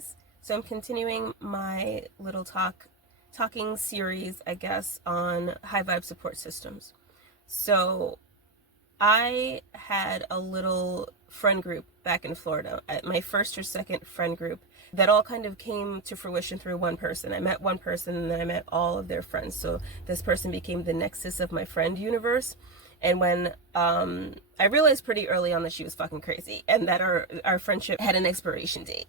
guys. So I'm continuing my little talking series, I guess, on high vibe support systems. So I had a little friend group back in Florida, at my first or second friend group, that all kind of came to fruition through one person. I met one person and then I met all of their friends. So this person became the nexus of my friend universe. And when I realized pretty early on that she was fucking crazy and that our friendship had an expiration date.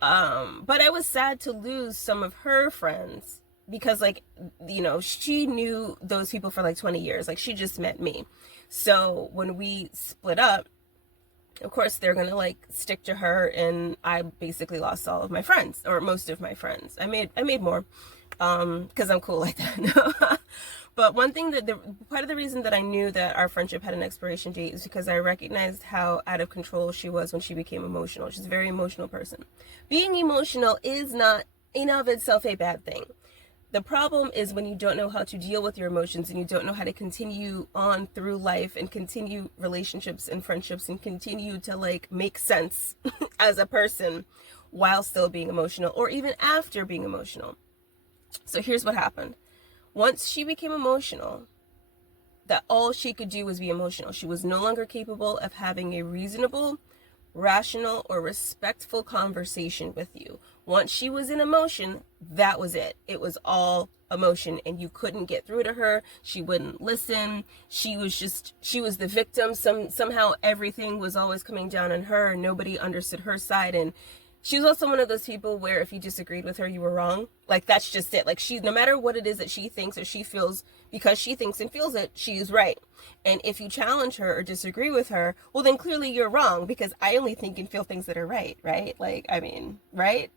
But I was sad to lose some of her friends because, like, you know, she knew those people for like 20 years. Like, she just met me. So when we split up, of course, they're going to like stick to her, and I basically lost all of my friends, or most of my friends. I made more, because I'm cool like that. But one thing part of the reason that I knew that our friendship had an expiration date is because I recognized how out of control she was when she became emotional. She's a very emotional person. Being emotional is not in of itself a bad thing. The problem is when you don't know how to deal with your emotions and you don't know how to continue on through life and continue relationships and friendships and continue to like make sense as a person while still being emotional, or even after being emotional. So here's what happened. Once she became emotional, that all she could do was be emotional. She was no longer capable of having a reasonable, rational, or respectful conversation with you. Once she was in emotion, that was it. It was all emotion, and you couldn't get through to her. She wouldn't listen. She was the victim. Somehow everything was always coming down on her, and nobody understood her side. And she was also one of those people where if you disagreed with her, you were wrong. Like, that's just it. Like, no matter what it is that she thinks or she feels, because she thinks and feels it, she's right. And if you challenge her or disagree with her, well, then clearly you're wrong, because I only think and feel things that are right? Like, I mean, right?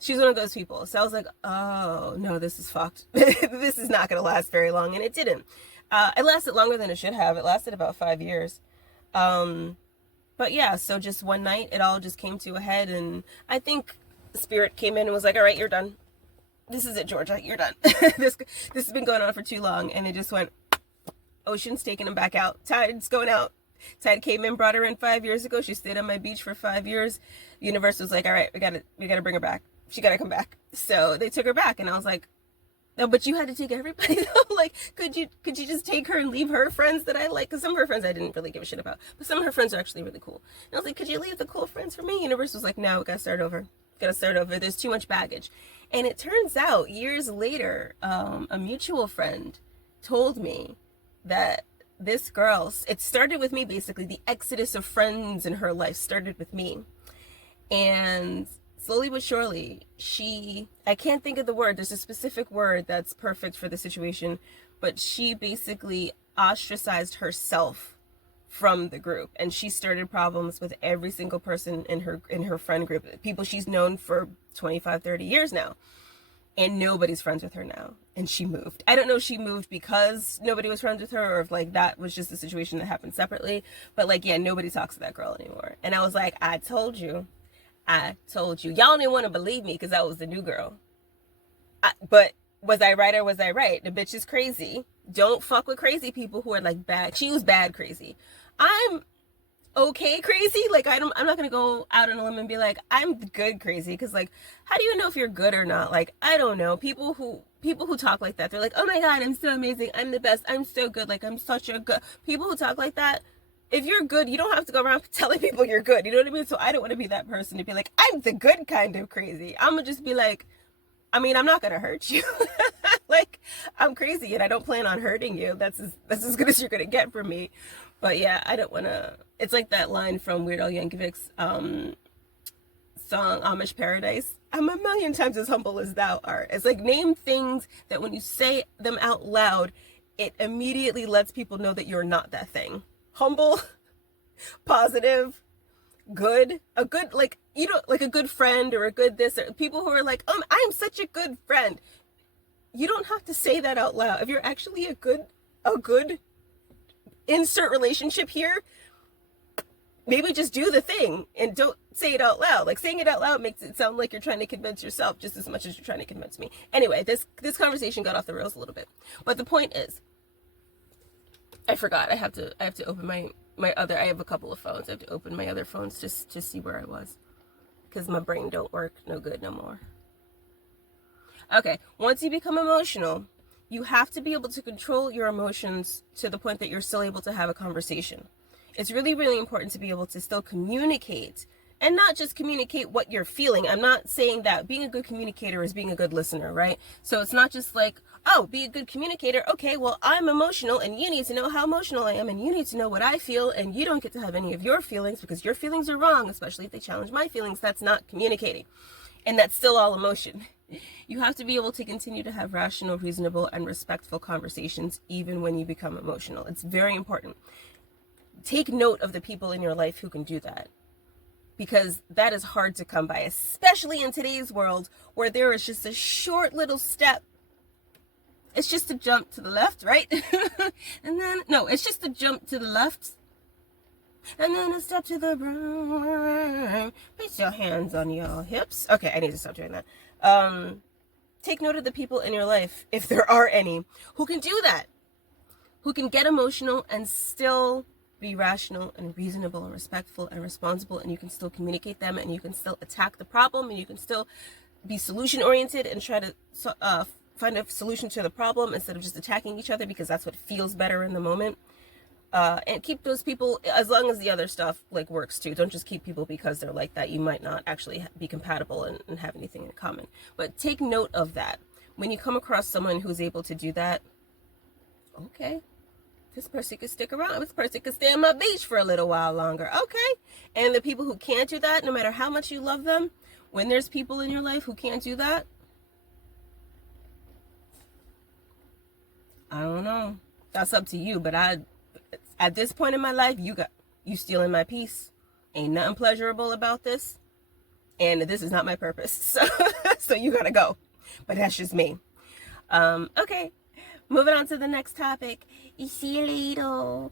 She's one of those people. So I was like, oh, no, this is fucked. This is not going to last very long. And it didn't. It lasted longer than it should have. It lasted about 5 years. But yeah, so just one night, it all just came to a head, and I think Spirit came in and was like, all right, you're done. This is it, Georgia, you're done. This has been going on for too long, and it just went, Ocean's taking him back out. Tide's going out. Tide came in, brought her in 5 years ago. She stayed on my beach for 5 years. The universe was like, all right, we gotta bring her back. She gotta come back. So they took her back, and I was like, no, but you had to take everybody though. Like, could you just take her and leave her friends that I like? Because some of her friends I didn't really give a shit about, but some of her friends are actually really cool. And I was like, could you leave the cool friends for me? Universe was like, no, we gotta start over. There's too much baggage. And it turns out years later, a mutual friend told me that this girl, it started with me basically. The exodus of friends in her life started with me, and slowly but surely, I can't think of the word, there's a specific word that's perfect for the situation, but she basically ostracized herself from the group, and she started problems with every single person in her friend group, people she's known for 25, 30 years now, and nobody's friends with her now, and she moved. I don't know if she moved because nobody was friends with her, or if like that was just a situation that happened separately, but like, yeah, nobody talks to that girl anymore. And I was like, I told you. Y'all didn't want to believe me because I was the new girl. But was I right or was I right? The bitch is crazy. Don't fuck with crazy people who are like bad. She was bad crazy. I'm okay crazy. Like, I'm not going to go out on a limb and be like, I'm good crazy. Because, like, how do you know if you're good or not? Like, I don't know. People who talk like that, they're like, oh my God, I'm so amazing. I'm the best. I'm so good. Like, I'm such a good. People who talk like that, if you're good, you don't have to go around telling people you're good. You know what I mean? So I don't want to be that person to be like, I'm the good kind of crazy. I'm going to just be like, I mean, I'm not going to hurt you. Like, I'm crazy and I don't plan on hurting you. That's as good as you're going to get from me. But yeah, I don't want to. It's like that line from Weird Al Yankovic's song, Amish Paradise. I'm a million times as humble as thou art. It's like, name things that when you say them out loud, it immediately lets people know that you're not that thing. Humble, positive, good, a good, like, you know, like a good friend or a good this, or people who are like, I'm such a good friend. You don't have to say that out loud. If you're actually a good insert relationship here, maybe just do the thing and don't say it out loud. Like, saying it out loud makes it sound like you're trying to convince yourself just as much as you're trying to convince me. Anyway, this conversation got off the rails a little bit, but the point is, I forgot. I have to open my other. I have a couple of phones. I have to open my other phones just to see where I was, because my brain don't work no good no more. Okay, once you become emotional, you have to be able to control your emotions to the point that you're still able to have a conversation. It's really, really important to be able to still communicate, and not just communicate what you're feeling. I'm not saying that being a good communicator is being a good listener, right? So it's not just like, oh, be a good communicator. Okay, well, I'm emotional and you need to know how emotional I am and you need to know what I feel, and you don't get to have any of your feelings because your feelings are wrong, especially if they challenge my feelings. That's not communicating. And that's still all emotion. You have to be able to continue to have rational, reasonable, and respectful conversations even when you become emotional. It's very important. Take note of the people in your life who can do that, because that is hard to come by, especially in today's world where there is just a short little step. It's just a jump to the left, right? And then, no, it's just a jump to the left. And then a step to the right. Place your hands on your hips. Okay, I need to stop doing that. Take note of the people in your life, if there are any, who can do that. Who can get emotional and still be rational and reasonable and respectful and responsible, and you can still communicate them, and you can still attack the problem, and you can still be solution oriented and try to find a solution to the problem instead of just attacking each other, because that's what feels better in the moment. And keep those people, as long as the other stuff like works too. Don't just keep people because they're like that. You might not actually be compatible and have anything in common. But take note of that. When you come across someone who's able to do that, okay, this person could stick around. This person could stay on my beach for a little while longer. Okay. And the people who can't do that, no matter how much you love them, when there's people in your life who can't do that, I don't know. That's up to you. But at this point in my life, you stealing my peace. Ain't nothing pleasurable about this. And this is not my purpose. So you gotta go. But that's just me. Okay. Moving on to the next topic. See you later.